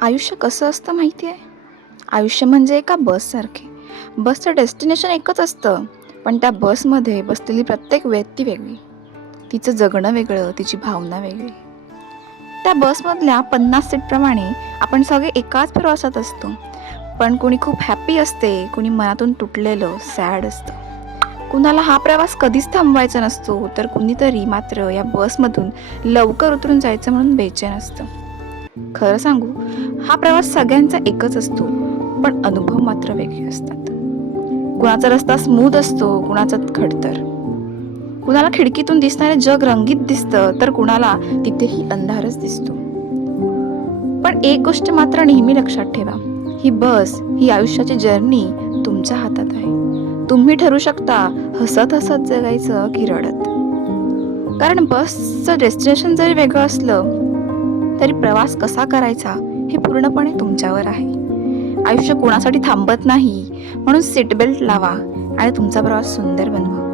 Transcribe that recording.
आयुष्य कसं असतं माहिती आहे? आयुष्य म्हणजे एका बससारखे. बसचं डेस्टिनेशन एकच असतं, पण त्या बसमध्ये बसलेली प्रत्येक व्यक्ती वेगळी. तिचं जगणं वेगळं, तिची भावना वेगळी. त्या बसमधल्या 50 सीटप्रमाणे आपण सगळे एकाच प्रवासात असतो. पण कुणी खूप हॅपी असते, कुणी मनातून तुटलेलं, सॅड असतं. कुणाला हा प्रवास कधीच थांबवायचा नसतो, तर कुणीतरी मात्र या बसमधून लवकर उतरून जायचं म्हणून बेचैन असतं. खरं सांगू, हा प्रवास सगळ्यांचा एकच असतो, पण अनुभव मात्र वेगळे असतात. कुणाचा रस्ता स्मूथ असतो, कुणाचा खडतर. कुणाला खिडकीतून दिसणारे जग रंगीत दिसतं, तर कुणाला तिथेही अंधारच दिसतो. पण एक गोष्ट मात्र नेहमी लक्षात ठेवा, ही बस, ही आयुष्याची जर्नी तुमच्या हातात आहे. तुम्ही ठरवू शकता हसत हसत जगायचं की रडत. कारण बसचं डेस्टिनेशन जरी वेगळं असलं, तरी प्रवास कसा करायचा हे पूर्णपणे तुमच्यावर आहे. आयुष्य कोणासाठी थांबत नाही, म्हणून सीट बेल्ट लावा आणि तुमचा प्रवास सुंदर बनवा.